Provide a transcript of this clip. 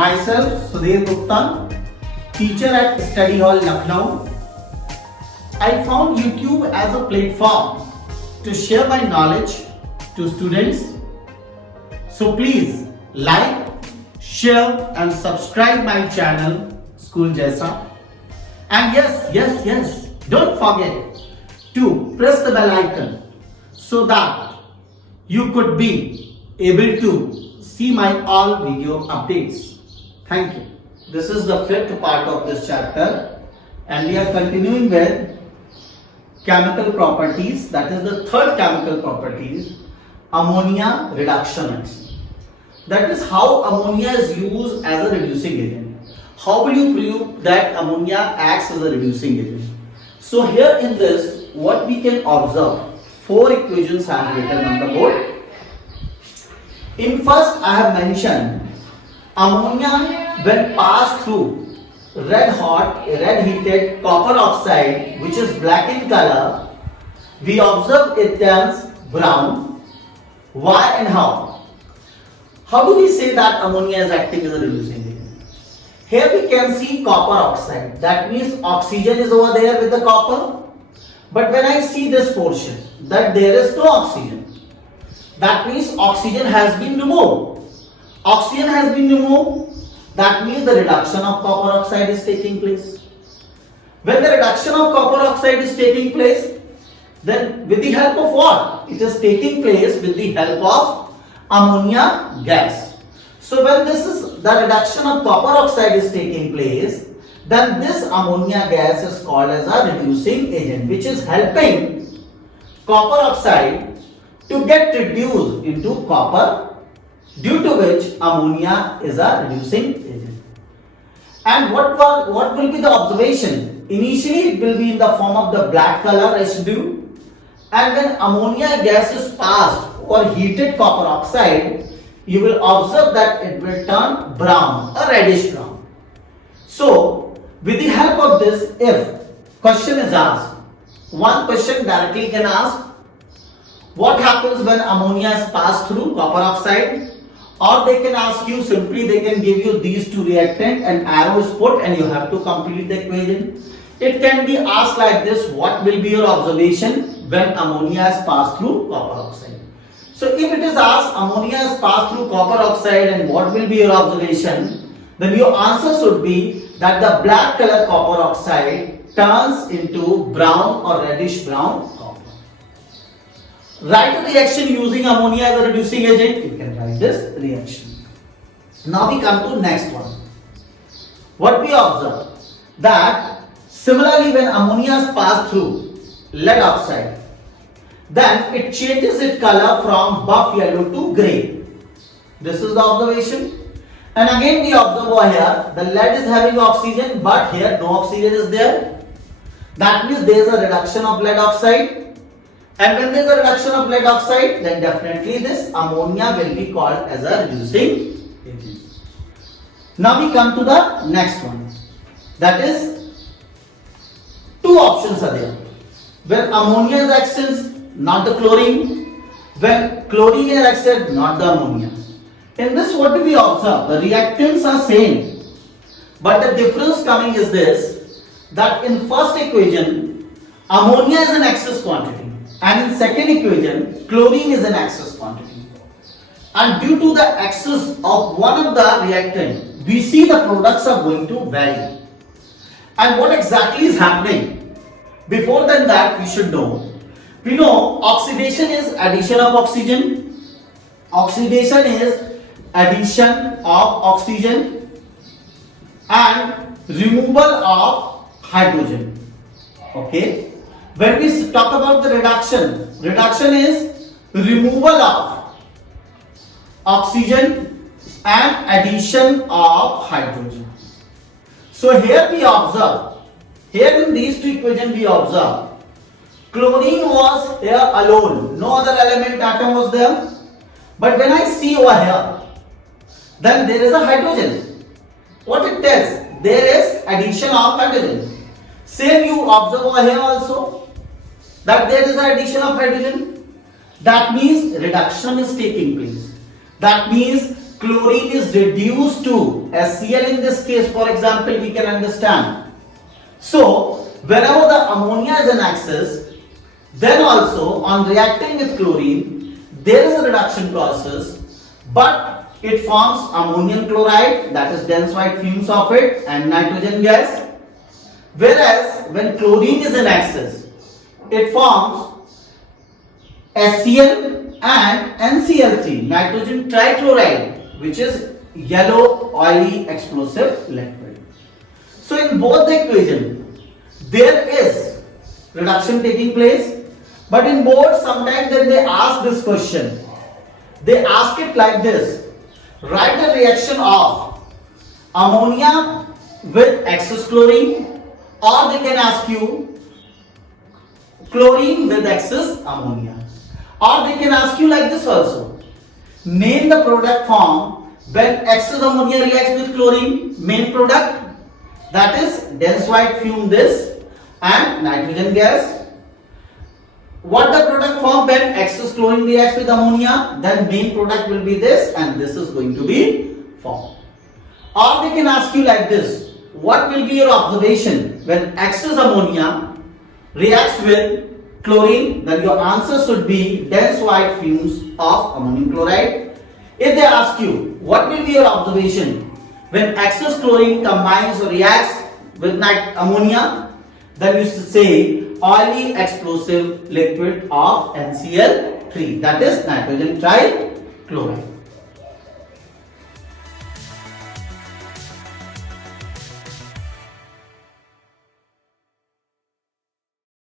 Myself, Sudheer Gupta, teacher at Study Hall, Lucknow. I found YouTube as a platform to share my knowledge to students. So please like, share and subscribe my channel, School Jaisa. And yes, don't forget to press the bell icon so that you could be able to see my all video updates. Thank you. This is the fifth part of this chapter and we are continuing with chemical properties. That is the third chemical properties, ammonia reduction. That is how ammonia is used as a reducing agent. How will you prove that ammonia acts as a reducing agent? So here in this, what we can observe, four equations I have written on the board. In first, I have mentioned ammonia when passed through red heated copper oxide, which is black in color, we observe it turns brown. Why and how? How do we say that ammonia is acting as a reducing agent? Here we can see copper oxide. That means oxygen is over there with the copper. But when I see this portion, that there is no oxygen. That means oxygen has been removed. Oxygen has been removed. That means the reduction of copper oxide is taking place. When the reduction of copper oxide is taking place, then with the help of what? It is taking place with the help of ammonia gas. So when the reduction of copper oxide is taking place, then this ammonia gas is called as a reducing agent, which is helping copper oxide to get reduced into copper, due to which ammonia is a reducing agent. And what will be the observation? Initially it will be in the form of the black color residue, and when ammonia gas is passed or heated copper oxide, you will observe that it will turn brown, a reddish brown. So with the help of this, if question is asked, one question directly can ask, what happens when ammonia is passed through copper oxide? Or they can ask you simply, they can give you these two reactants and arrow is put and you have to complete the equation. It can be asked like this, what will be your observation when ammonia is passed through copper oxide? So if it is asked ammonia is passed through copper oxide and what will be your observation, then your answer should be that the black color copper oxide turns into brown or reddish brown copper. Write a reaction using ammonia as a reducing agent. You can write this reaction. Now we come to next one. What we observe? That similarly when ammonia is passed through lead oxide, then it changes its color from buff yellow to grey. This is the observation. And again we observe over here, the lead is having oxygen, but here no oxygen is there. That means there is a reduction of lead oxide. And when there is a reduction of lead oxide, then definitely this ammonia will be called as a reducing agent. Now we come to the next one. That is, two options are there. When ammonia is acted, not the chlorine. When chlorine is acted, not the ammonia. In this, what do we observe? The reactants are same. But the difference coming is this, that in first equation, ammonia is an excess quantity. And in second equation, chlorine is an excess quantity. And due to the excess of one of the reactant, we see the products are going to vary. And what exactly is happening? Before than that, we should know. We know oxidation is addition of oxygen. Oxidation is addition of oxygen and removal of hydrogen. Okay. When we talk about the reduction is removal of oxygen and addition of hydrogen. So here we observe, here in these two equations we observe, chlorine was here alone, no other element atom was there. But when I see over here, then there is a hydrogen. What it tells? There is addition of hydrogen. Same you observe over here also, that there is an addition of hydrogen. That means reduction is taking place. That means chlorine is reduced to HCl in this case, for example, we can understand. So, whenever the ammonia is in excess, then also on reacting with chlorine, there is a reduction process, but it forms ammonium chloride, that is dense white fumes of it, and nitrogen gas. Whereas when chlorine is in excess, it forms HCl and NCl3, nitrogen trichloride, which is yellow oily explosive liquid. So in both the equation, there is reduction taking place, but in both sometimes when they ask this question, they ask it like this: write the reaction of ammonia with excess chlorine, or they can ask you chlorine with excess ammonia, or they can ask you like this also: name the product form when excess ammonia reacts with chlorine, main product, that is dense white fume this and nitrogen gas. What the product form when excess chlorine reacts with ammonia, then main product will be this and this is going to be formed. Or they can ask you like this: what will be your observation when excess ammonia reacts with chlorine? Then your answer should be dense white fumes of ammonium chloride. If they ask you what will be your observation when excess chlorine combines or reacts with ammonia, then you should say oily explosive liquid of NCl3, that is nitrogen trichloride.